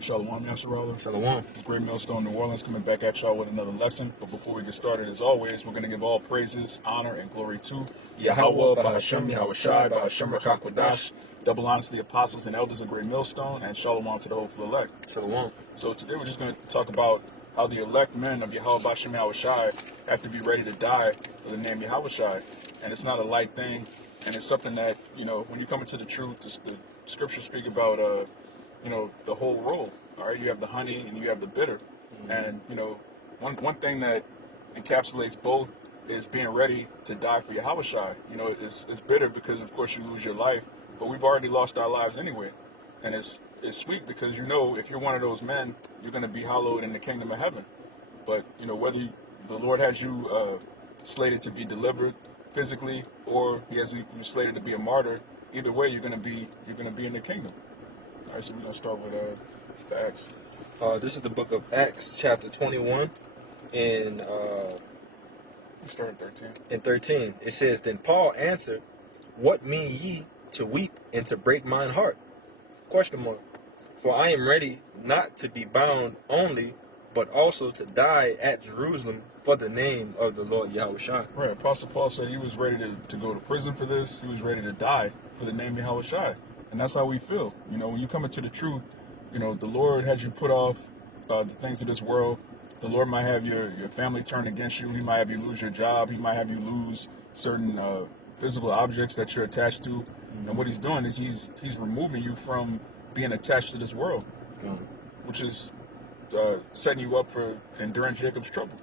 Shalom, Yasharallah. Shalom. Great Millstone, New Orleans, coming back at y'all with another lesson. But before we get started, as always, we're going to give all praises, honor, and glory to Yahweh, Bahashem, Yahweh Shai, Bahashem, Rakakwadash, double honors to the apostles and elders of Great Millstone, and Shalom to the hopeful elect. Shalom. So today we're just going to talk about how the elect men of Yahweh, Bahashem, Yahweh Shai have to be ready to die for the name Yahweh Shai. And it's not a light thing, and it's something that, when you come into the truth, the scriptures speak about, the whole roll. All right, you have the honey and you have the bitter. Mm-hmm. And, one thing that encapsulates both is being ready to die for Yahweh Shai. It's bitter because, of course, you lose your life, but we've already lost our lives anyway. And it's sweet because, if you're one of those men, you're going to be hallowed in the kingdom of heaven. But, whether the Lord has you slated to be delivered physically or he has you slated to be a martyr, either way, you're going to be in the kingdom. All right, so we're going to start with the Acts. This is the book of Acts, chapter 21, and We start at 13. in 13. It says, Then Paul answered, What mean ye to weep and to break mine heart? Question mark. For I am ready not to be bound only, but also to die at Jerusalem for the name of the Lord Yahweh Shai. Right, Apostle Paul said he was ready to go to prison for this. He was ready to die for the name of Yahweh Shai. And that's how we feel. When you come into the truth, the Lord has you put off the things of this world. The Lord might have your family turn against you. He might have you lose your job. He might have you lose certain physical objects that you're attached to. Mm-hmm. And what he's doing is he's removing you from being attached to this world, which is setting you up for enduring Jacob's trouble.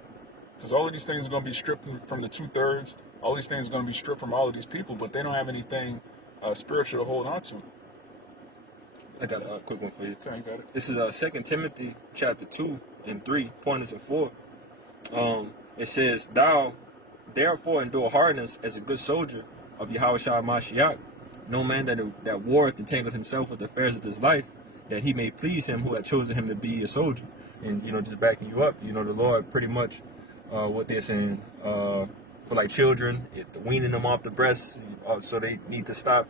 Because all of these things are going to be stripped from the 2/3. All these things are going to be stripped from all of these people, but they don't have anything spiritual to hold on to. I got a quick one for you. Okay, you got it. This is 2 Timothy chapter 2 and 3, pointers and 4. It says, Thou therefore endure hardness as a good soldier of Yahweh Shai Mashiach. No man that warreth entangled himself with the affairs of this life, that he may please him who had chosen him to be a soldier. And, just backing you up, the Lord pretty much, what they're saying, for like children, weaning them off the breast, so they need to stop,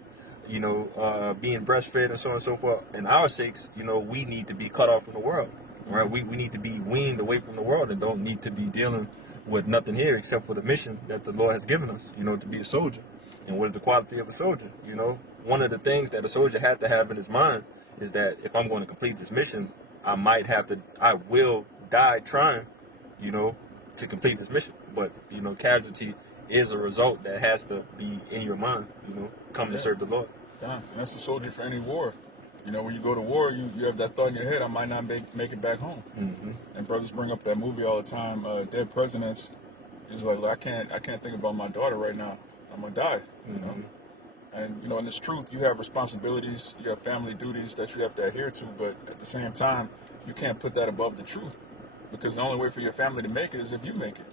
being breastfed and so on and so forth. And our sakes, we need to be cut off from the world, right? We need to be weaned away from the world and don't need to be dealing with nothing here except for the mission that the Lord has given us, to be a soldier. And what is the quality of a soldier? One of the things that a soldier had to have in his mind is that if I'm going to complete this mission, I will die trying, to complete this mission. But, casualty is a result that has to be in your mind, come to serve the Lord. Yeah, and that's the soldier for any war. When you go to war, you have that thought in your head, I might not make it back home. Mm-hmm. And brothers bring up that movie all the time, Dead Presidents. It's like, I can't think about my daughter right now. I'm going to die, Mm-hmm. And, in this truth, you have responsibilities, you have family duties that you have to adhere to, but at the same time, you can't put that above the truth. Because the only way for your family to make it is if you make it.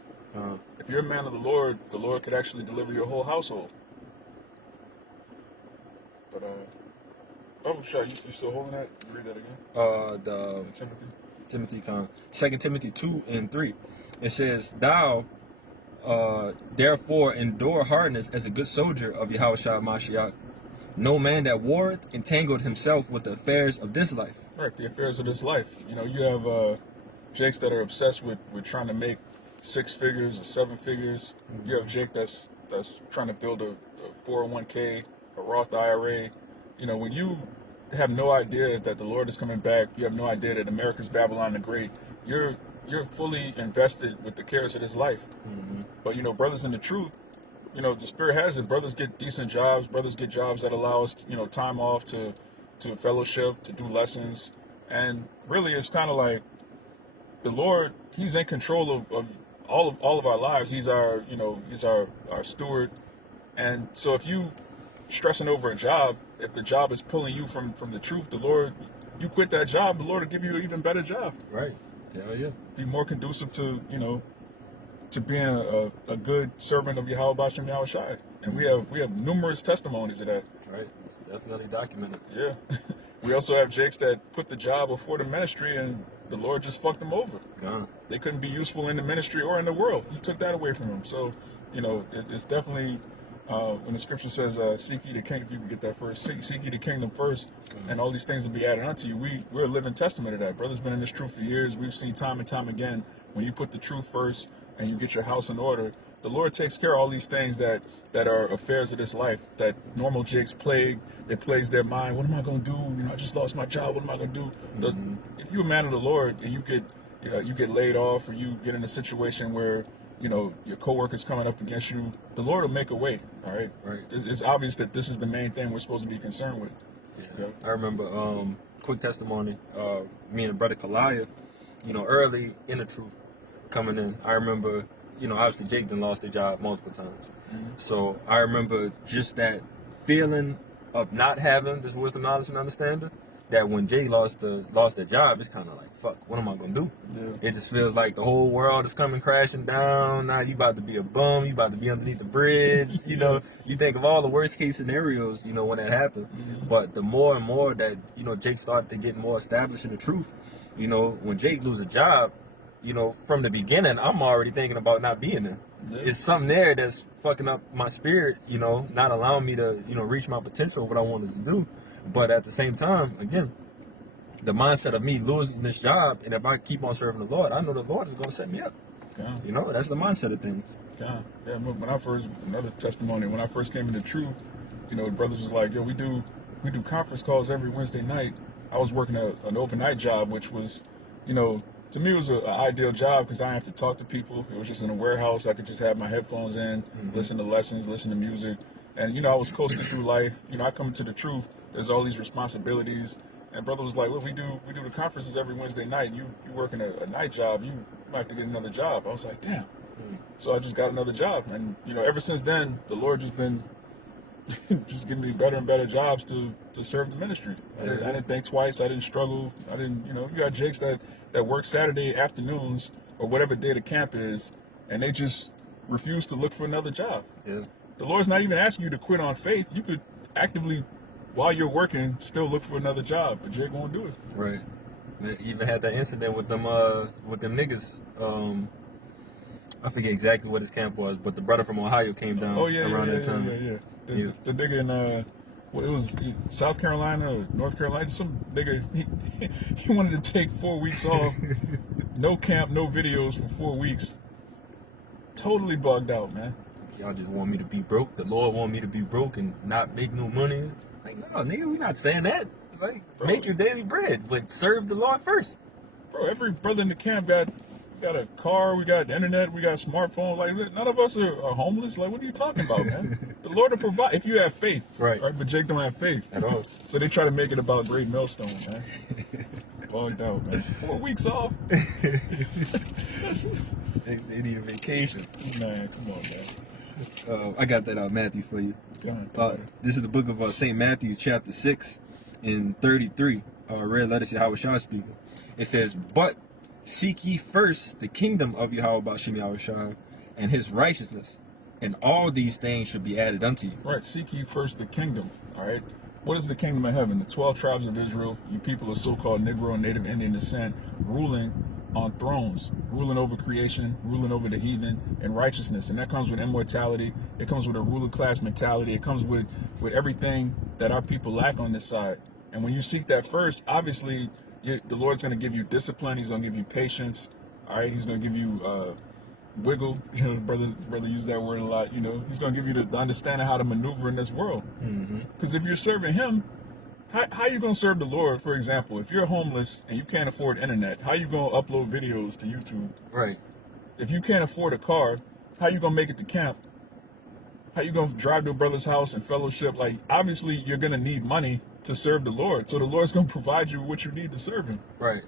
If you're a man of the Lord could actually deliver your whole household. But, Shai, you still holding that? Read that again. Timothy, 2 Timothy 2 and 3. It says, Thou therefore endure hardness as a good soldier of Yahweh Shai Mashiach. No man that warreth entangled himself with the affairs of this life. Right, the affairs of this life. You have Jakes that are obsessed with trying to make 6 figures or 7 figures. Mm-hmm. You have Jake that's trying to build a 401k, a Roth IRA. When you have no idea that the Lord is coming back, you have no idea that America's Babylon the Great, you're fully invested with the cares of this life. Mm-hmm. But, brothers in the truth, the Spirit has it. Brothers get decent jobs. Brothers get jobs that allow us, time off to fellowship, to do lessons. And really, it's kind of like the Lord, he's in control of all of our lives. He's our steward. And so if you stressing over a job, if the job is pulling you from the truth, the Lord, you quit that job, the Lord will give you an even better job. Right. Yeah. Be more conducive to, to being a good servant of Yahweh Bashem Yahweh Shai. And we have numerous testimonies of that. Right. It's definitely documented. Yeah. We also have Jakes that put the job before the ministry and the Lord just fucked them over. They couldn't be useful in the ministry or in the world. He took that away from them. So, it's definitely when the scripture says, "Seek ye the kingdom," if you can get that first, seek ye the kingdom first, and all these things will be added unto you. We're a living testament of that. Brother's been in this truth for years. We've seen time and time again when you put the truth first and you get your house in order, the Lord takes care of all these things that are affairs of this life, that normal Jake's plague, that plagues their mind. What am I going to do? You know, I just lost my job. What am I going to do? If you're a man of the Lord and you get laid off, or you get in a situation where, you know, your coworker's coming up against you, the Lord will make a way. All right. Right. It's obvious that this is the main thing we're supposed to be concerned with. Yeah. I remember, quick testimony, me and brother Kalaya, you know, early in the truth coming in. I remember, you know, obviously Jake done lost their job multiple times. So I remember just that feeling of not having this wisdom, knowledge, and understanding, that when Jay lost the job, it's kind of like, fuck, what am I gonna do? Yeah. It just feels like the whole world is coming crashing down. Now you about to be a bum, you about to be underneath the bridge. You know, you think of all the worst case scenarios, you know, when that happened. But the more and more that, you know, Jake started to get more established in the truth, you know, when Jake lose a job, you know, from the beginning, I'm already thinking about not being there. Yeah. It's something there that's fucking up my spirit, you know, not allowing me to, you know, reach my potential, what I wanted to do. But at the same time, again, the mindset of me losing this job, and if I keep on serving the Lord, I know the Lord is going to set me up. Yeah. You know, that's the mindset of things. Yeah, look, another testimony, when I first came into True, you know, the brothers was like, yo, we do conference calls every Wednesday night. I was working an overnight job, which was, you know, to me it was an ideal job because I didn't have to talk to people. It was just in a warehouse. I could just have my headphones in, listen to lessons, listen to music. And, you know, I was coasting through life. You know, I come to the truth. There's all these responsibilities. And brother was like, look, we do the conferences every Wednesday night. You working a night job. You might have to get another job. I was like, damn. So I just got another job. And, you know, ever since then, the Lord just been just giving me better and better jobs to serve the ministry. I didn't think twice. I didn't struggle. I didn't, you know, you got Jakes that work Saturday afternoons or whatever day the camp is, and they just refuse to look for another job. Yeah. The Lord's not even asking you to quit on faith. You could actively, while you're working, still look for another job, but Jake won't do it. Right. They even had that incident with them niggas. I forget exactly what his camp was, but the brother from Ohio came down around that time. The nigga in it was South Carolina or North Carolina. Some nigga he wanted to take 4 weeks off, no camp, no videos for 4 weeks. Totally bugged out, man. Y'all just want me to be broke. The Lord want me to be broke and not make no money. Like, no, nigga, we not saying that. Like, Bro. Make your daily bread, but serve the Lord first. Bro, every brother in the camp got a car, we got internet, we got smartphone. Like, none of us are homeless. Like, what are you talking about, man? The Lord will provide if you have faith. Right. But Jake don't have faith At all. So they try to make it about Great Millstone, man. Bugged out, man. 4 weeks off. They need a vacation. Man, come on, man. I got that out Matthew for you. God, This is the book of St. Matthew, chapter 6, and 33. Red letter to Yahweh Shah speaking. It says, but seek ye first the kingdom of Yahweh Ba'Shem Yahweh Shah and his righteousness, and all these things should be added unto you. Right, seek ye first the kingdom, all right? What is the kingdom of heaven? The 12 tribes of Israel, you people of so-called Negro and Native Indian descent, ruling on thrones, ruling over creation, ruling over the heathen, and righteousness. And that comes with immortality. It comes with a ruler class mentality. It comes with everything that our people lack on this side. And when you seek that first, obviously, the Lord's going to give you discipline. He's going to give you patience. All right, he's going to give you wiggle. You know, brother used that word a lot. You know, he's going to give you the understanding how to maneuver in this world. Because if you're serving him, how you going to serve the Lord? For example, if you're homeless and you can't afford internet, how you going to upload videos to YouTube? Right. If you can't afford a car, how you going to make it to camp? How you going to drive to a brother's house and fellowship? Like, obviously, you're going to need money to serve the Lord. So the Lord's going to provide you what you need to serve him. Right.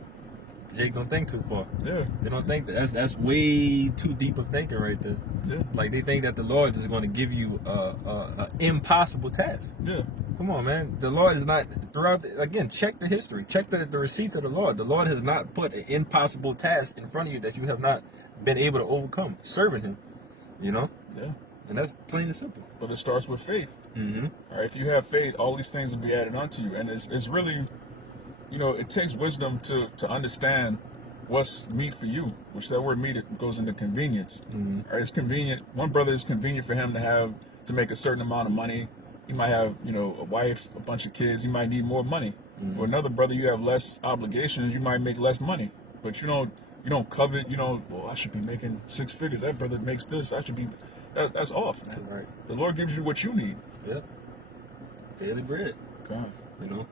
Jake don't think too far. Yeah. They don't think that. That's way too deep of thinking right there. Yeah. Like, they think that the Lord is going to give you a impossible task. Yeah. Come on, man. The Lord is not again, check the history. Check the receipts of the Lord. The Lord has not put an impossible task in front of you that you have not been able to overcome. Serving him. You know? Yeah. And that's plain and simple. But it starts with faith. Mm-hmm. All right. If you have faith, all these things will be added onto you. And it's really, you know, it takes wisdom to understand what's meat for you, which that word meat, it goes into convenience. All right, it's convenient. One brother, is convenient for him to have to make a certain amount of money. You might have, you know, a wife, a bunch of kids. You might need more money. For another brother, you have less obligations. You might make less money, but you don't covet. You don't. Well, I should be making 6 figures. That brother makes this. I should be. That's off, man. Right. The Lord gives you what you need. Yeah. Daily bread. God. You know.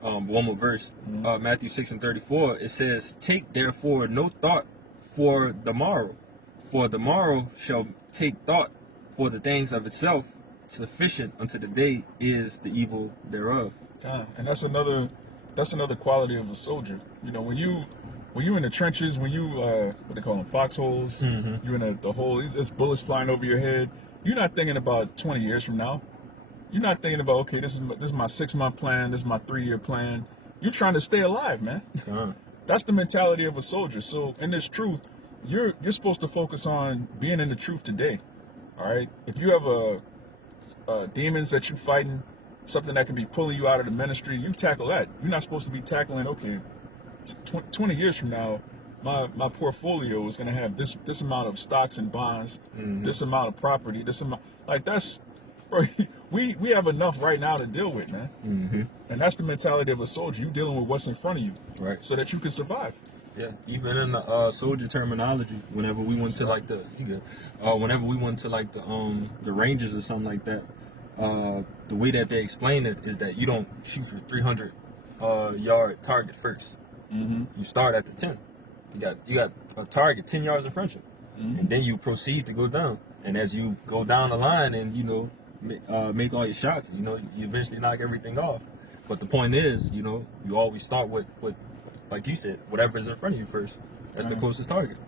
One more verse. Matthew 6:34. It says, "Take therefore no thought for the morrow, for the morrow shall take thought for the things of itself. Sufficient unto the day is the evil thereof." And that's another quality of a soldier. You know, when you're in the trenches, when you what they call them, foxholes, you're in the hole. There's bullets flying over your head. You're not thinking about 20 years from now. You're not thinking about, okay, this is my 6-month plan. This is my 3-year plan. You're trying to stay alive, man. That's the mentality of a soldier. So in this truth, you're supposed to focus on being in the truth today. All right. If you have demons that you're fighting, something that can be pulling you out of the ministry, you tackle that. You're not supposed to be tackling, okay, 20 years from now, my portfolio is going to have this amount of stocks and bonds, this amount of property, this amount. Like, that's, bro, we have enough right now to deal with, man. And that's the mentality of a soldier. You dealing with what's in front of you, Right. so that you can survive. Yeah, even in the soldier terminology, whenever we went to like whenever we went to like the ranges or something like that, the way that they explain it is that you don't shoot for 300 yard target first. You start at the 10. You got a target 10 yards in front of you, and then you proceed to go down. And as you go down the line and make all your shots, you eventually knock everything off. But the point is, you always start with like you said, whatever is in front of you first. That's the closest target.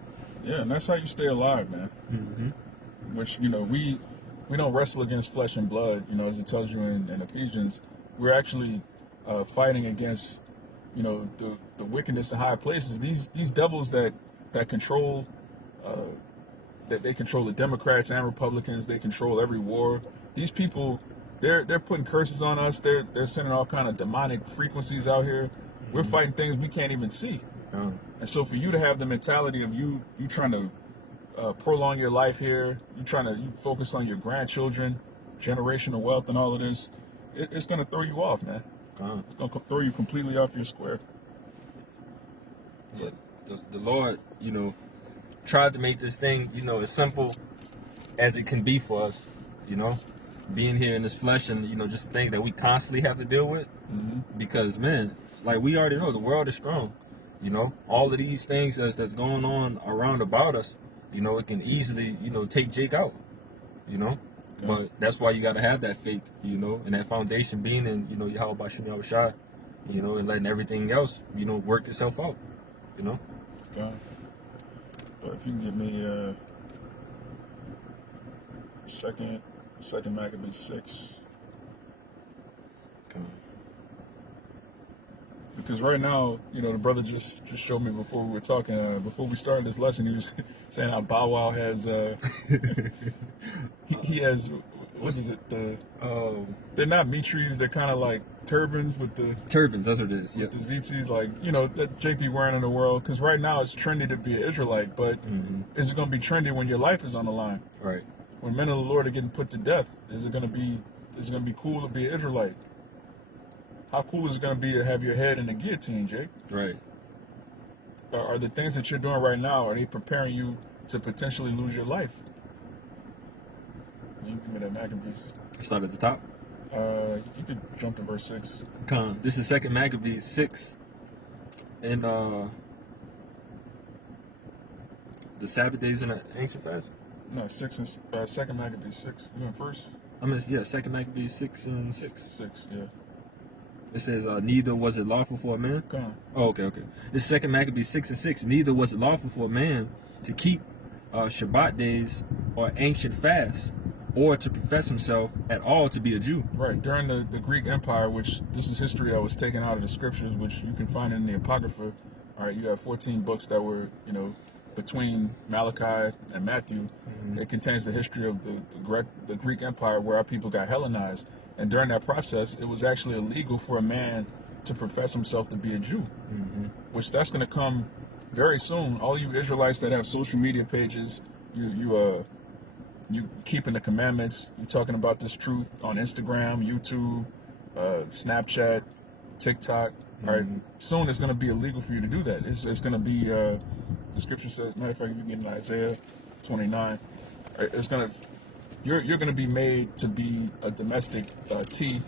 Yeah, and that's how you stay alive, man. Which, we don't wrestle against flesh and blood, as it tells you in Ephesians. We're actually fighting against, the wickedness in high places. These devils that control, that they control the Democrats and Republicans. They control every war. These people, they're putting curses on us. They're sending all kind of demonic frequencies out here. We're fighting things we can't even see. And so for you to have the mentality of you trying to prolong your life here, you focus on your grandchildren, generational wealth and all of this, it's going to throw you off, man. It's going to throw you completely off your square. Yeah, the Lord, tried to make this thing, as simple as it can be for us, being here in this flesh and, just things that we constantly have to deal with. Because, man, like we already know, the world is strong. All of these things that's going on around about us, it can easily, take Jake out, But that's why you got to have that faith, and that foundation being in, Yahweh Bashim Yahushua, and letting everything else, work itself out, Okay. But if you can give me second Maccabees 6. Okay. Because right now, the brother just showed me before we were talking, before we started this lesson, he was saying how Bow Wow has, he has, what is it? They're not mitris, they're kind of like turbans with the turbans. That's what it is. Yeah, the tzitzis, like that Jake be wearing in the world. Because right now it's trendy to be an Israelite, but is it going to be trendy when your life is on the line? Right. When men of the Lord are getting put to death, is it going to be cool to be an Israelite? How cool is it going to be to have your head in the guillotine, Jake? Right. Are the things that you're doing right now, are they preparing you to potentially lose your life? You can give me that Maccabees. Start at the top. You could jump to verse 6. This is 2 Maccabees 6. And the Sabbath days in the ancient fast. No, 6 and 2 Maccabees 6. You went first? 2 Maccabees 6 and 6. 6, yeah. It says, neither was it lawful for a man. Come on. Oh, okay. This is 2 Maccabees 6 and 6. Neither was it lawful for a man to keep Shabbat days or ancient fasts, or to profess himself at all to be a Jew. Right. During the Greek Empire, which this is history that was taken out of the scriptures, which you can find in the Apocrypha. All right, you have 14 books that were, between Malachi and Matthew. It contains the history of the Greek Empire, where our people got Hellenized. And during that process, it was actually illegal for a man to profess himself to be a Jew, which that's going to come very soon. All you Israelites that have social media pages, you you keeping the commandments, you talking about this truth on Instagram, YouTube, Snapchat, TikTok. All right, soon it's going to be illegal for you to do that. It's going to be the scripture says. Matter of fact, if you get in Isaiah 29, right, it's going to you're going to be made to be a domestic tea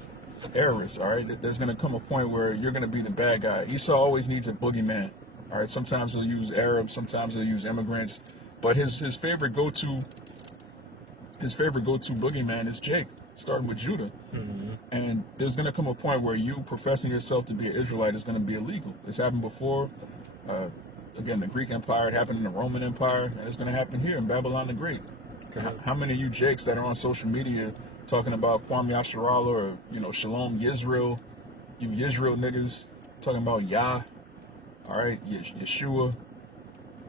heiress. All right, there's going to come a point where you're going to be the bad guy. Esau always needs a boogeyman. All right, sometimes he'll use Arabs, sometimes he'll use immigrants, but his favorite go-to boogeyman is Jake, starting with Judah. And there's going to come a point where you professing yourself to be an Israelite is going to be illegal. It's happened before. Again, the Greek Empire, it happened in the Roman Empire, and it's going to happen here in Babylon the Great. Okay. How many of you Jakes that are on social media talking about Kwame Asharala or, Shalom Yisrael, you Yisrael niggas, talking about Yah, all right, Yeshua.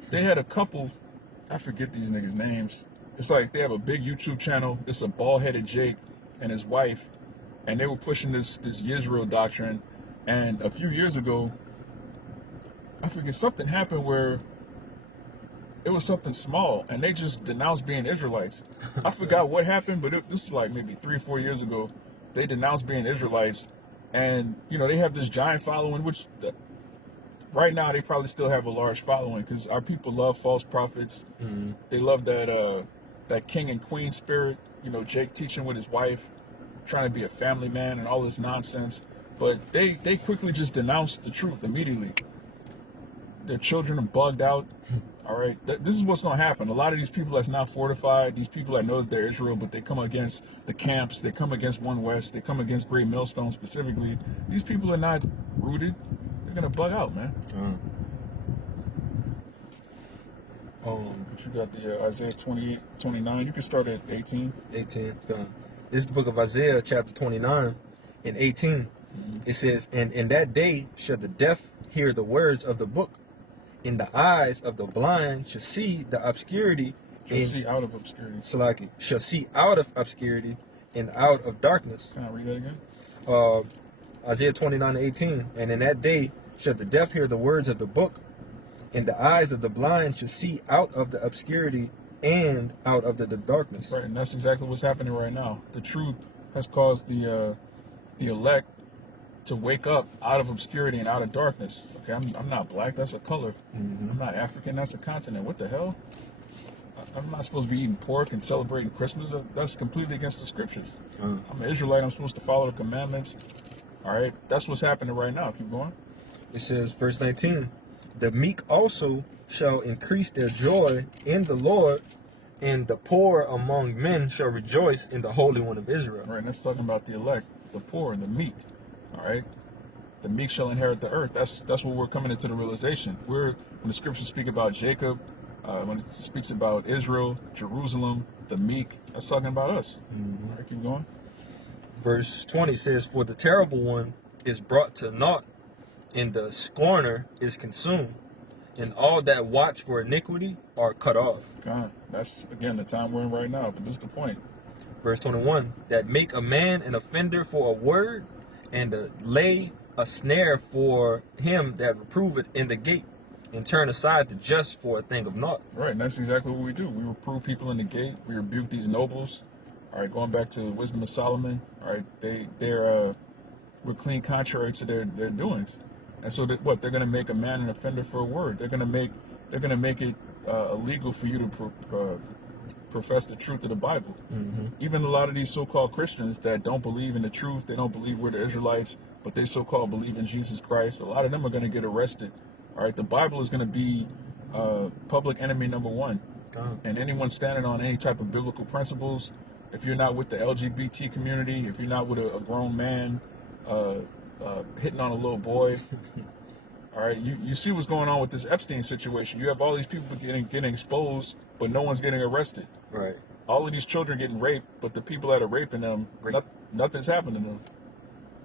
They had a couple, I forget these niggas' names. It's like they have a big YouTube channel. It's a bald-headed Jake and his wife, and they were pushing this Yisrael doctrine. And a few years ago, I forget, something happened where it was something small, and they just denounced being Israelites. I forgot what happened, but this is like maybe 3 or 4 years ago. They denounced being Israelites, and they have this giant following, which right now they probably still have a large following because our people love false prophets. They love that king and queen spirit. Jake teaching with his wife, trying to be a family man and all this nonsense. But they quickly just denounced the truth immediately. Their children are bugged out. All right, this is what's going to happen. A lot of these people that's not fortified, these people that know that they're Israel, but they come against the camps, they come against One West, they come against Great Millstone specifically. These people are not rooted. They're going to bug out, man. But you got the Isaiah 28, 29. You can start at 18. 18. This is the book of Isaiah, chapter 29 and 18. It says, "And in that day shall the deaf hear the words of the book, and the eyes of the blind shall see the obscurity." Shall see out of obscurity. Salaki, shall see out of obscurity and out of darkness. Can I read that again? Isaiah 29 and 18. "And in that day shall the deaf hear the words of the book, and the eyes of the blind shall see out of the obscurity and out of the darkness." Right, and that's exactly what's happening right now. The truth has caused the elect to wake up out of obscurity and out of darkness. Okay, I'm not black, that's a color. I'm not African, that's a continent. What the hell? I'm not supposed to be eating pork and celebrating Christmas. That's completely against the scriptures. I'm an Israelite, I'm supposed to follow the commandments. All right, that's what's happening right now. Keep going. It says, verse 19, "The meek also shall increase their joy in the Lord, and the poor among men shall rejoice in the Holy One of Israel." Right, and that's talking about the elect, the poor, and the meek. All right, the meek shall inherit the earth. That's what we're coming into the realization. When the scriptures speak about Jacob, when it speaks about Israel, Jerusalem, the meek, that's talking about us. All right, keep going. Verse 20 says, "For the terrible one is brought to naught, and the scorner is consumed, and all that watch for iniquity are cut off." God, that's again the time we're in right now. But this is the point. Verse 21, "That make a man an offender for a word, and lay a snare for him that reproveth in the gate, and turn aside the just for a thing of naught." Right, and that's exactly what we do. We reprove people in the gate. We rebuke these nobles. All right, going back to the wisdom of Solomon. All right, we're clean contrary to their doings, and so they're going to make a man an offender for a word. They're going to make it illegal for you to profess the truth of the Bible. Even a lot of these so-called Christians that don't believe in the truth, they don't believe we're the Israelites, but they so-called believe in Jesus Christ. A lot of them are going to get arrested. All right, the Bible is going to be public enemy number one. And anyone standing on any type of biblical principles, if you're not with the LGBT community, if you're not with a grown man hitting on a little boy, all right, you see what's going on with this Epstein situation. You have all these people getting exposed, but no one's getting arrested. Right. All of these children getting raped, but the people that are raping them, nothing's happening to them.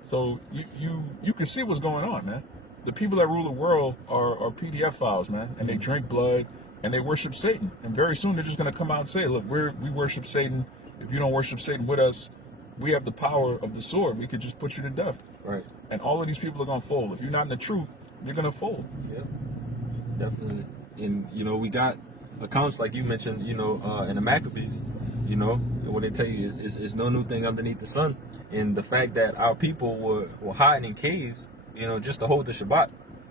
So you can see what's going on, man. The people that rule the world are PDF files, man, and they drink blood and they worship Satan. And very soon they're just going to come out and say, look, we worship Satan. If you don't worship Satan with us, we have the power of the sword. We could just put you to death. Right. And all of these people are going to fold. If you're not in the truth, you're going to fold. Yeah, definitely. And, we got accounts like you mentioned, in the Maccabees, You know, what they tell you is no new thing underneath the sun. And the fact that our people were hiding in caves, you know, just to hold the Shabbat,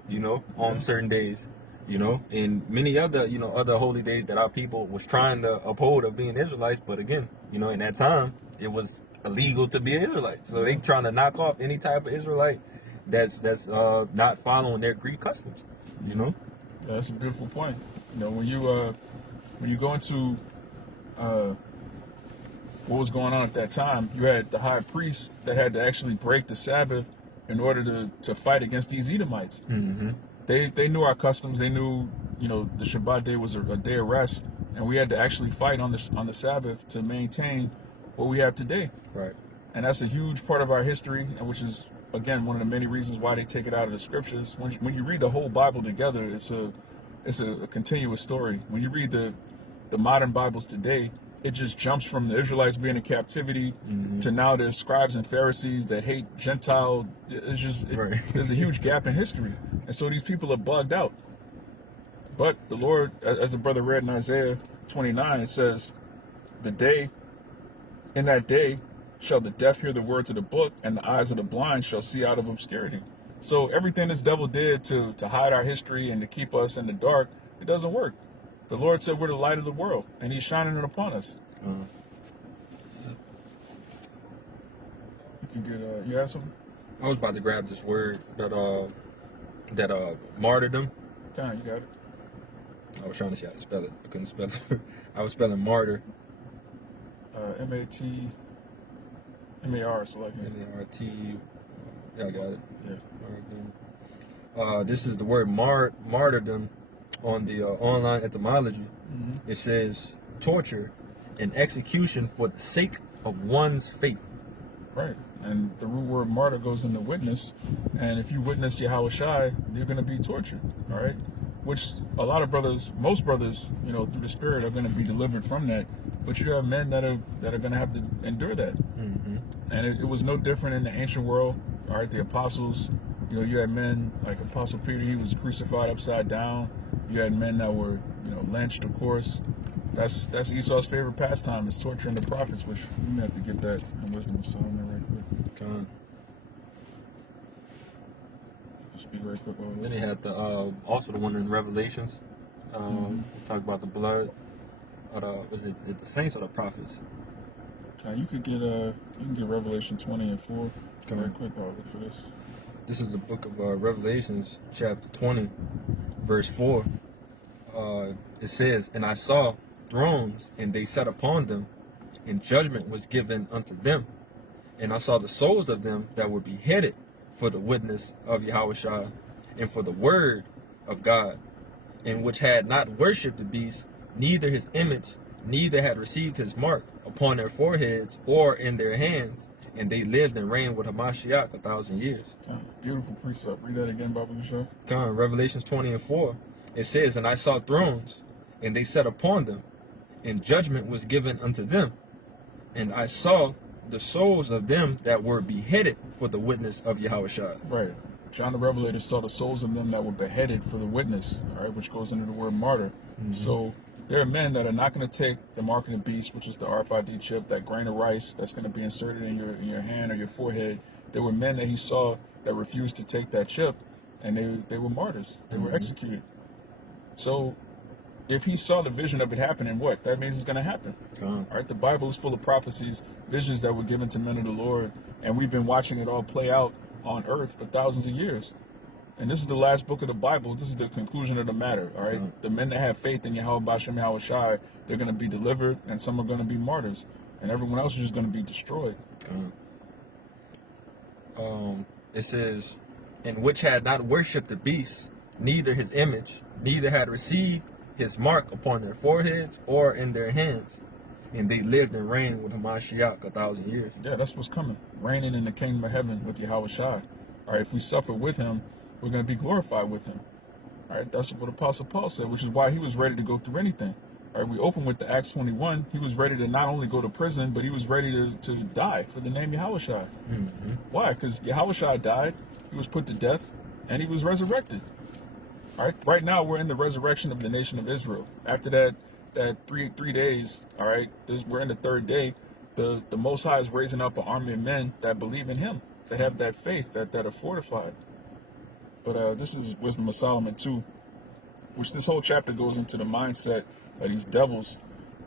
you know, on certain days, you know, and many other, you know, other holy days that our people was trying to uphold of being Israelites. But again, you know, in that time, it was illegal to be an Israelite. So they trying to knock off any type of Israelite that's not following their Greek customs, you know. Yeah, that's a beautiful point. You know, when you go into what was going on at that time, you had the high priest that had to actually break the Sabbath in order to fight against these Edomites. Mm-hmm. They knew our customs. They knew, you know, the Shabbat day was a day of rest, and we had to actually fight on the Sabbath to maintain what we have today. Right. And that's a huge part of our history, and which is, again, one of the many reasons why they take it out of the scriptures. When you read the whole Bible together, it's a continuous story. When you read the modern Bibles today, it just jumps from the Israelites being in captivity to now there's scribes and Pharisees that hate Gentile. It's just there's a huge gap in history, and so these people are bugged out. But the Lord, as the brother read in Isaiah 29, it says, in that day shall the deaf hear the words of the book, and the eyes of the blind shall see out of obscurity. So everything this devil did to hide our history and to keep us in the dark, it doesn't work. The Lord said we're the light of the world, and He's shining it upon us. You can get. You have something? I was about to grab this word that martyrdom. Fine, you got it. I was trying to see how to spell it. I couldn't spell it. I was spelling martyr. M-A-T-M-A-R. So like M-A-R-T. Yeah, I got it. Yeah. This is the word martyrdom on the online etymology. Mm-hmm. It says torture and execution for the sake of one's faith. Right. And the root word martyr goes into witness. And if you witness Yahweh Shai, you're going to be tortured. All right. Which a lot of brothers, most brothers, you know, through the Spirit are going to be delivered from that. But you have men that are going to have to endure that. Mm-hmm. And it was no different in the ancient world. All right. The apostles, you know, you had men like Apostle Peter, he was crucified upside down. You had men that were, you know, lynched, of course. That's Esau's favorite pastime, is torturing the prophets, which we have to get that in Wisdom of Solomon right quick. Con. Just speak right quick. Then they had the also the one in Revelations. Talk about the blood. Was it the saints or the prophets? Okay, you can get Revelation 20 and 4. Right quick. I'll look for this. This is the book of Revelations, chapter 20, verse 4. It says, "And I saw thrones, and they sat upon them, and judgment was given unto them. And I saw the souls of them that were beheaded for the witness of Yahushua, and for the word of God, and which had not worshipped the beast, neither his image, neither had received his mark upon their foreheads or in their hands. And they lived and reigned with Hamashiach 1,000 years." Beautiful precept. Read that again, Baba Yeshua. Revelations 20 and 4. It says, "And I saw thrones, and they sat upon them, and judgment was given unto them. And I saw the souls of them that were beheaded for the witness of Yahushua." Right. John the Revelator saw the souls of them that were beheaded for the witness, all right, which goes into the word martyr. Mm-hmm. So there are men that are not going to take the mark of the beast, which is the RFID chip, that grain of rice that's going to be inserted in your hand or your forehead. There were men that he saw that refused to take that chip, and they were martyrs. They were executed. So if he saw the vision of it happening, what? That means it's going to happen. All right. The Bible is full of prophecies, visions that were given to men of the Lord, and we've been watching it all play out on earth for thousands of years. And this is the last book of the Bible. This is the conclusion of the matter. All right. The men that have faith in Yahweh Bashem Yahweh Shai, they're going to be delivered, and some are going to be martyrs, and everyone else is just going to be destroyed. It says, "And which had not worshipped the beast, neither his image, neither had received his mark upon their foreheads or in their hands. And they lived and reigned with Hamashiach 1,000 years." Yeah, that's what's coming. Reigning in the kingdom of heaven with Yahweh Shai. All right, if we suffer with him, we're going to be glorified with him. All right, that's what Apostle Paul said, which is why he was ready to go through anything. All right, we open with the Acts 21. He was ready to not only go to prison, but he was ready to die for the name Yahweh Shai. Mm-hmm. Why? Because Yahweh Shai died, he was put to death, and he was resurrected. All right, right now we're in the resurrection of the nation of Israel. After that, that three days, all right, we're in the third day, the Most High is raising up an army of men that believe in Him, that have that faith, that are fortified. But this is Wisdom of Solomon 2, which this whole chapter goes into the mindset of these devils.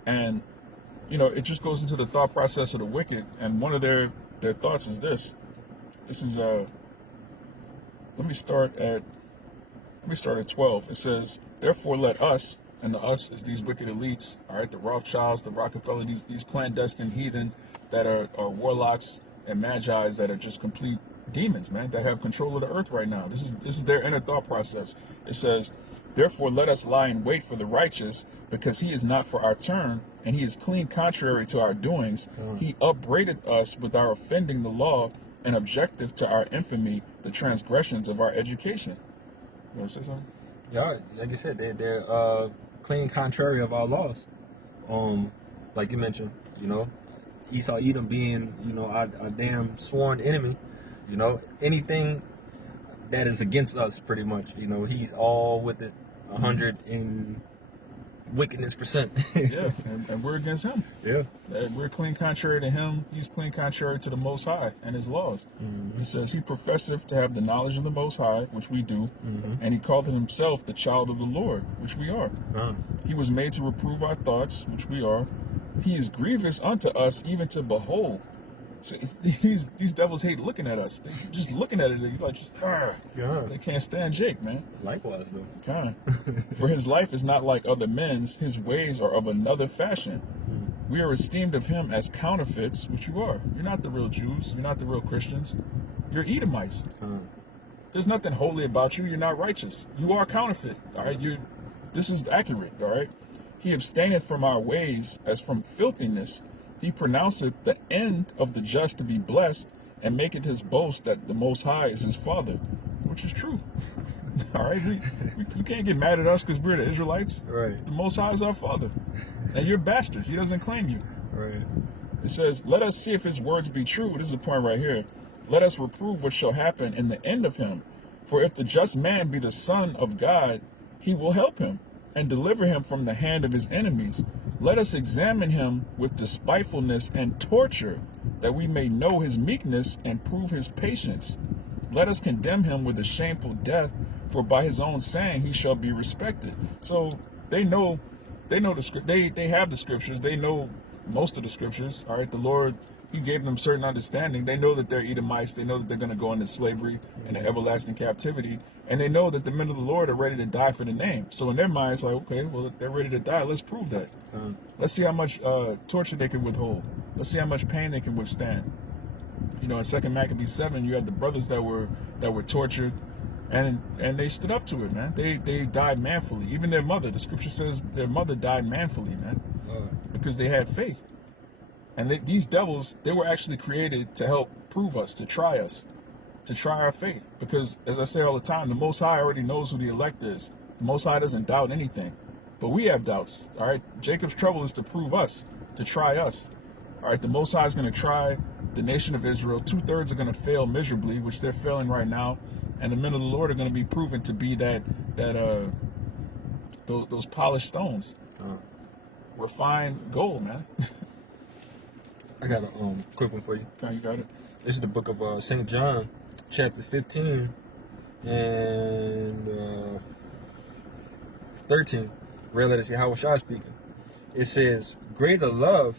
And, it just goes into the thought process of the wicked. And one of their thoughts is this. This is, let me start at 12. It says, therefore let us, and the us is these wicked elites, all right, the Rothschilds, the Rockefeller, these clandestine heathen that are warlocks and magi's that are just complete demons, man, that have control of the earth right now. This is their inner thought process. It says, therefore let us lie in wait for the righteous, because he is not for our turn, and he is clean contrary to our doings. He upbraideth us with our offending the law, and objective to our infamy, the transgressions of our education. You want to say something? Yeah, like you said, they're clean contrary of our laws. Like you mentioned, Esau Edom being, our damn sworn enemy. Anything that is against us, pretty much. He's all with it, 100 in wickedness percent. Yeah, and we're against him. Yeah. We're clean contrary to him. He's clean contrary to the Most High and his laws. It says, he professeth to have the knowledge of the Most High, which we do, and he calleth himself the child of the Lord, which we are. He was made to reprove our thoughts, which we are. He is grievous unto us, even to behold. So these devils hate looking at us. They just looking at it, they're like, they can't stand Jake, man. Likewise, though. Kind. For his life is not like other men's, his ways are of another fashion. We are esteemed of him as counterfeits, which you are. You're not the real Jews. You're not the real Christians. You're Edomites. There's nothing holy about you. You're not righteous. You are counterfeit. All right. This is accurate. All right. He abstaineth from our ways as from filthiness. He pronounceth the end of the just to be blessed, and maketh his boast that the Most High is his Father, which is true. All right, you can't get mad at us because we're the Israelites. Right. The Most High is our Father, and you're bastards. He doesn't claim you. Right. It says, let us see if his words be true. This is the point right here. Let us reprove what shall happen in the end of him. For if the just man be the son of God, he will help him and deliver him from the hand of his enemies. Let us examine him with despitefulness and torture, that we may know his meekness and prove his patience. Let us condemn him with a shameful death, for by his own saying he shall be respected. So they know the script. They have the scriptures. They know most of the scriptures. All right, the Lord, he gave them certain understanding. They know that they're Edomites. They know that they're going to go into slavery and everlasting captivity. And they know that the men of the Lord are ready to die for the name. So in their minds, like, okay, well, they're ready to die. Let's prove that. Let's see how much torture they can withhold. Let's see how much pain they can withstand. In 2 Maccabees 7, you had the brothers that were tortured, and they stood up to it, man. They died manfully. Even their mother, the scripture says their mother died manfully, man, because they had faith. And these devils, they were actually created to help prove us, to try us, to try our faith. Because, as I say all the time, the Most High already knows who the elect is. The Most High doesn't doubt anything. But we have doubts, all right? Jacob's trouble is to prove us, to try us. All right, the Most High is going to try the nation of Israel. 2/3 are going to fail miserably, which they're failing right now. And the men of the Lord are going to be proven to be those polished stones. Refined gold, man. I got a quick one for you. Okay, you got it. This is the book of St. John, chapter 15 and 13. Read letters Yahweh Shai speaking. It says, greater love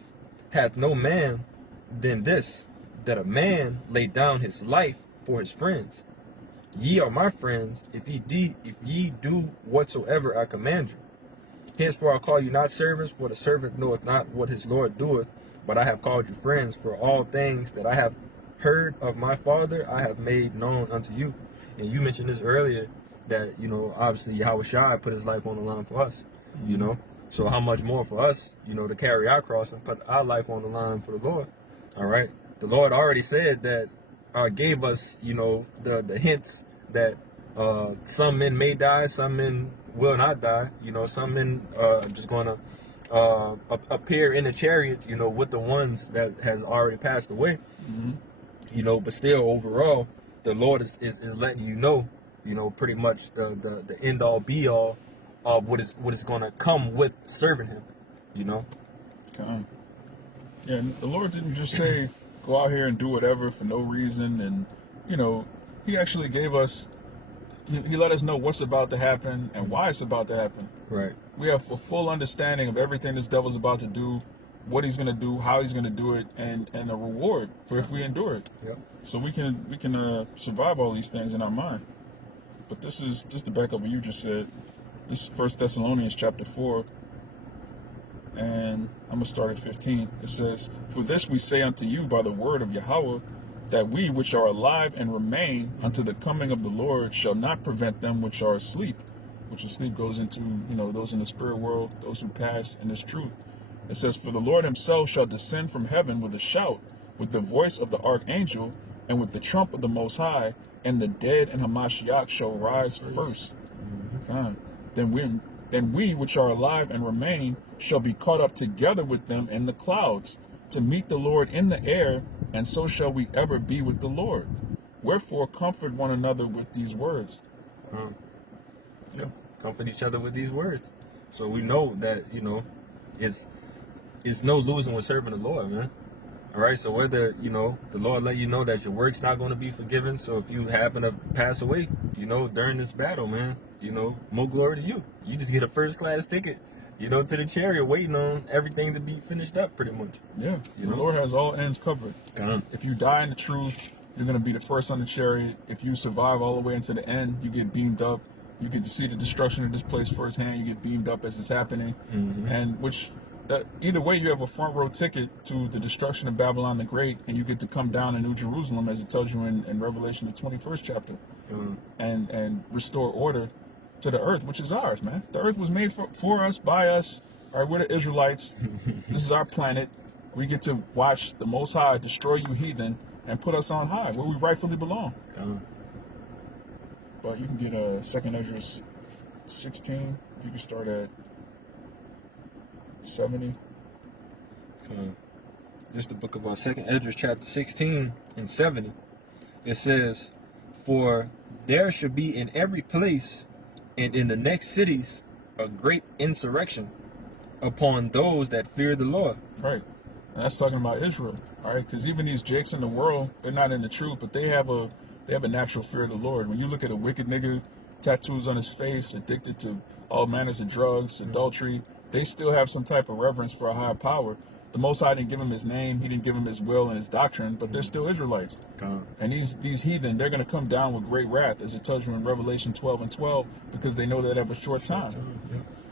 hath no man than this, that a man lay down his life for his friends. Ye are my friends, if ye do whatsoever I command you. Henceforth I call you not servants, for the servant knoweth not what his Lord doeth, but I have called you friends, for all things that I have heard of my Father I have made known unto you. And you mentioned this earlier, that, obviously Yahweh Shai put his life on the line for us, So how much more for us, to carry our cross and put our life on the line for the Lord. All right. The Lord already said that, gave us, the hints that some men may die, some men will not die. Some men are just going to appear in the chariots, with the ones that has already passed away. But still overall, the Lord is letting you know, pretty much the end all be all of what is going to come with serving him. You know. Come. Yeah, and the Lord didn't just say go out here and do whatever for no reason, and He actually gave us. He let us know what's about to happen and why it's about to happen. Right. We have a full understanding of everything this devil's about to do, what he's going to do, how he's going to do it, and a reward for if we endure it. Yep. So we can survive all these things in our mind. But this is just to back up what you just said. This is 1 Thessalonians chapter 4, and I'm going to start at 15. It says, "For this we say unto you by the word of Yahweh, that we which are alive and remain unto the coming of the Lord shall not prevent them which are asleep." Which asleep goes into, those in the spirit world, those who pass in this truth. It says, "For the Lord himself shall descend from heaven with a shout, with the voice of the archangel, and with the trump of the Most High, and the dead in Hamashiach shall rise first. Fine. Then we which are alive and remain shall be caught up together with them in the clouds, to meet the Lord in the air, and so shall we ever be with the Lord. Wherefore comfort one another with these words." Yeah. Comfort each other with these words. So we know that, it's no losing with serving the Lord, man. All right. So whether, the Lord let you know that your work's not going to be forgiven. So if you happen to pass away, during this battle, man, more glory to you. You just get a first class ticket, to the chariot, waiting on everything to be finished up pretty much. Yeah. The Lord has all ends covered. If you die in the truth, you're going to be the first on the chariot. If you survive all the way into the end, you get beamed up. You get to see the destruction of this place firsthand. You get beamed up as it's happening. And either way, you have a front row ticket to the destruction of Babylon the Great, and you get to come down in New Jerusalem, as it tells you in Revelation, the 21st chapter, and restore order to the earth, which is ours, man. The earth was made for us, by us. All right, we're the Israelites. This is our planet. We get to watch the Most High destroy you heathen and put us on high, where we rightfully belong. But you can get 2nd Ezra 16. You can start at 70. This is the book of 2nd Ezra, chapter 16 and 70. It says, "For there shall be in every place and in the next cities a great insurrection upon those that fear the Lord." Right. And that's talking about Israel. All right. Because even these jakes in the world, they're not in the truth, but they have a natural fear of the Lord. When you look at a wicked nigga, tattoos on his face, addicted to all manners of drugs, adultery, they still have some type of reverence for a higher power. The Most High didn't give him his name, he didn't give him his will and his doctrine, but they're still Israelites. And these heathen, they're going to come down with great wrath, as it tells you in Revelation 12 and 12, because they know that they have a short time.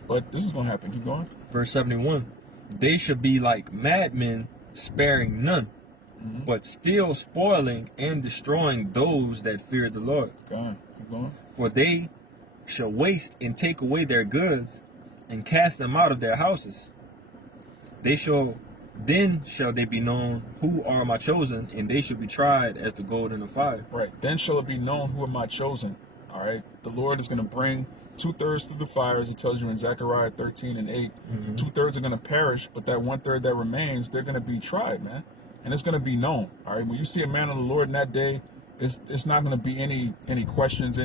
But this is going to happen. Keep going. Verse 71, "They shall be like madmen, sparing none, but still spoiling and destroying those that fear the Lord. Keep going. For they shall waste and take away their goods, and cast them out of their houses. Then shall they be known who are my chosen, and they shall be tried as the gold in the fire." Right. Then shall it be known who are my chosen. All right. The Lord is going to bring 2/3 through the fire, as it tells you in Zechariah 13 and 8. 2/3 are going to perish, but that 1/3 that remains, they're going to be tried, man. And it's going to be known. All right. When you see a man of the Lord in that day, it's not going to be any questions,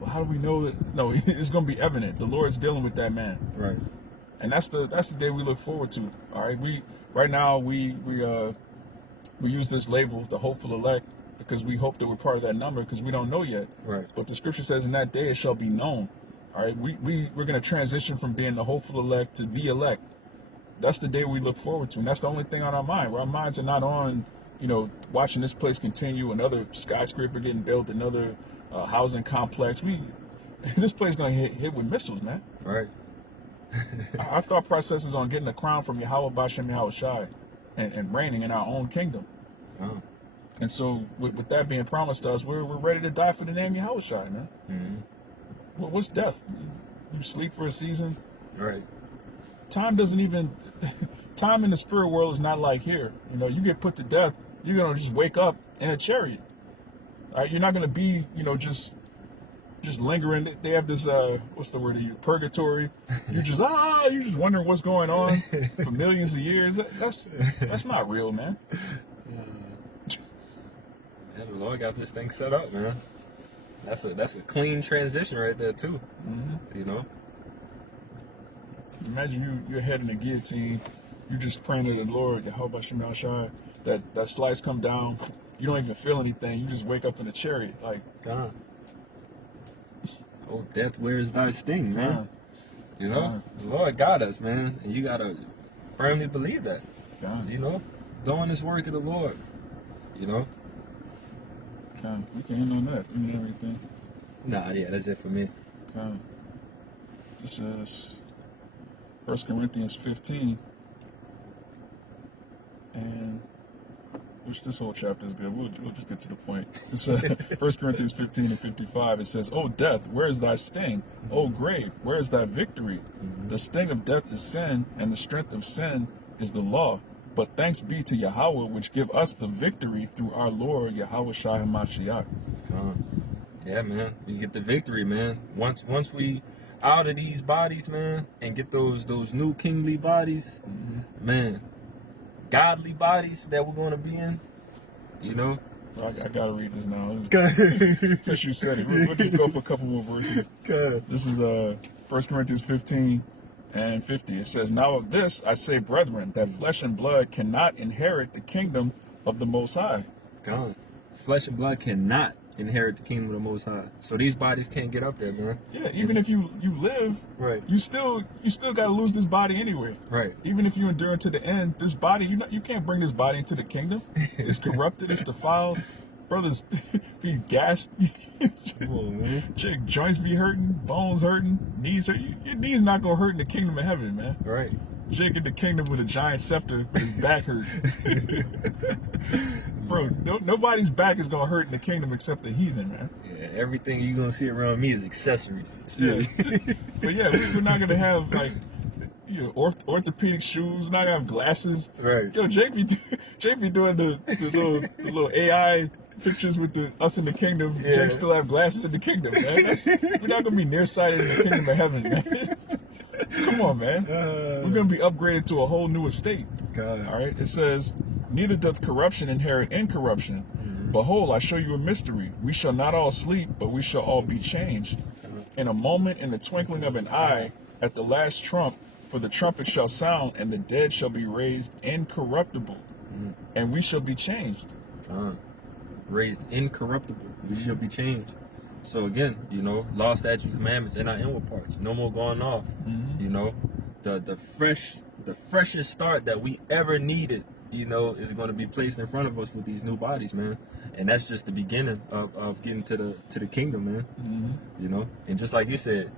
well, how do we know that? No, it's going to be evident. The Lord's dealing with that man. Right. And that's the day we look forward to. All right. Right now we use this label, the hopeful elect, because we hope that we're part of that number, because we don't know yet. Right. But the scripture says in that day it shall be known. All right. We're going to transition from being the hopeful elect to the elect. That's the day we look forward to. And that's the only thing on our mind. Our minds are not on, watching this place continue, another skyscraper getting built, another housing complex. This place is going to hit with missiles, man. Right. Our thought process is on getting the crown from Yahweh Bashem Yahweh Shai and reigning in our own kingdom. And so with that being promised to us, we're ready to die for the name Yahweh Shai, man. What's death? You sleep for a season? Right. Time in the spirit world is not like here. You get put to death, you're going to just wake up in a chariot. All right? You're not going to be, just lingering. They have this, what's the word you use? Purgatory. You're just wondering what's going on for millions of years. That's not real, man. Yeah, the Lord got this thing set up, man. That's a clean transition right there too. imagine your head in the guillotine. You just praying to the Lord, Yahweh Shem Yahshai, that slice come down. You don't even feel anything. You just wake up in a chariot. Like, God. Oh, death, where is thy sting, man? God. You know, the Lord got us, man, and you gotta firmly believe that. God. You know, doing this work of the Lord. You know. God. We can end on that. You mean everything. Nah, yeah, that's it for me. God. This is 1 Corinthians 15. And which this whole chapter is good. We'll just get to the point. It's 1 Corinthians 15 and 55. It says, "O death, where is thy sting? O grave, where is thy victory? The sting of death is sin, and the strength of sin is the law. But thanks be to Yahweh, which give us the victory through our Lord Yahweh Shai HaMashiach." Yeah, man, we get the victory, man. Once we out of these bodies, man, and get those new kingly bodies, man, godly bodies that we're gonna be in, you know. I gotta read this now. Since you said it, we'll just go up a couple more verses. This is 1 Corinthians 15 and 50. It says, "Now of this I say, brethren, that flesh and blood cannot inherit the kingdom of the Most High." God, flesh and blood cannot inherit the kingdom of the Most High. So these bodies can't get up there, man. Yeah, even if you live, Right. you still gotta lose this body anyway. Right. Even if you endure to the end, this body you can't bring this body into the kingdom. It's corrupted. It's defiled. Brothers be gassed. Come on, man. Chick, joints be hurting, bones hurting, knees hurt. Your knees not gonna hurt in the kingdom of heaven, man. Right. Jake in the kingdom with a giant scepter, but his back hurt. Bro, nobody's back is gonna hurt in the kingdom except the heathen, man. Yeah, everything you're gonna see around me is accessories. Yeah. But yeah, we're not gonna have like orthopedic shoes. We're not gonna have glasses. Right. Yo, Jake be doing the little AI pictures with us in the kingdom. Yeah. Jake still have glasses in the kingdom, man. We're not gonna be nearsighted in the kingdom of heaven, man. Come on, man. We're gonna be upgraded to a whole new estate. God. All right. It says, "Neither doth corruption inherit incorruption. Behold, I show you a mystery. We shall not all sleep, but we shall all be changed. In a moment, in the twinkling of an eye, at the last trump, for the trumpet shall sound, and the dead shall be raised incorruptible, and we shall be changed." Raised incorruptible. We shall be changed. So again, you know, law, statute, commandments in our inward parts. No more going off. You know, the freshest start that we ever needed, you know, is going to be placed in front of us with these new bodies, man. And that's just the beginning of getting to the kingdom, man. You know, and just like you said,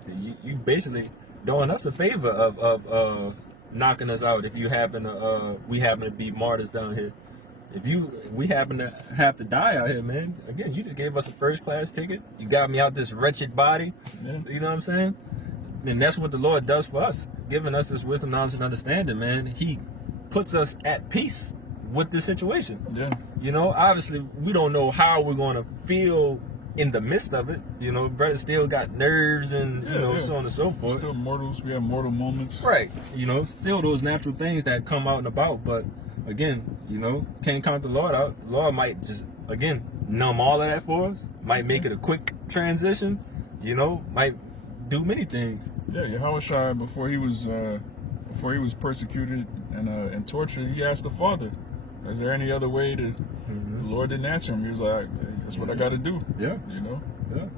you basically doing us a favor of knocking us out if you we happen to be martyrs down here. If we happen to have to die out here, man, again, you just gave us a first class ticket. You got me out this wretched body. Yeah. You know what I'm saying? And that's what the Lord does for us, giving us this wisdom, knowledge, and understanding, man. He puts us at peace with the situation. Yeah. You know, obviously, we don't know how we're going to feel in the midst of it. You know, brother still got nerves and, so on and so forth. Still mortals. We have mortal moments. Right. You know, still those natural things that come out and about, but again, you know, can't count the Lord out. The Lord might just, again, numb all of that for us. Might make it a quick transition. You know, might do many things. Yeah, Yahushua, before he was persecuted and tortured, he asked the Father, "Is there any other way to?" The Lord didn't answer him. He was like, "Hey, that's what I got to do." Yeah. You know. Yeah.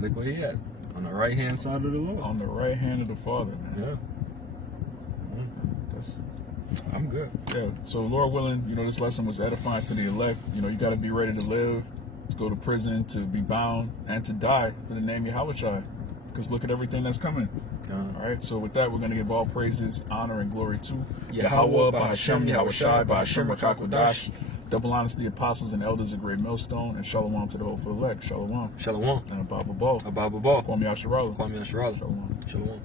Look where he at. On the right hand side of the Lord. On the right hand of the Father, man. Yeah. I'm good. Yeah. So Lord willing, you know, this lesson was edifying to the elect. You know, you got to be ready to live, to go to prison, to be bound, and to die for the name Yahushua. Because look at everything that's coming. All right. So with that, we're going to give all praises, honor, and glory to Yahweh, Bahashem, Yahushua, Bahashem, Rakakodash. Double honors the apostles and elders of Great Millstone, and shalom to the whole elect. Shalom. Shalom. And Abba Ball. Abba Ball. Kwame Yasharala. Kwame Yasharala. Shalom. Shalom.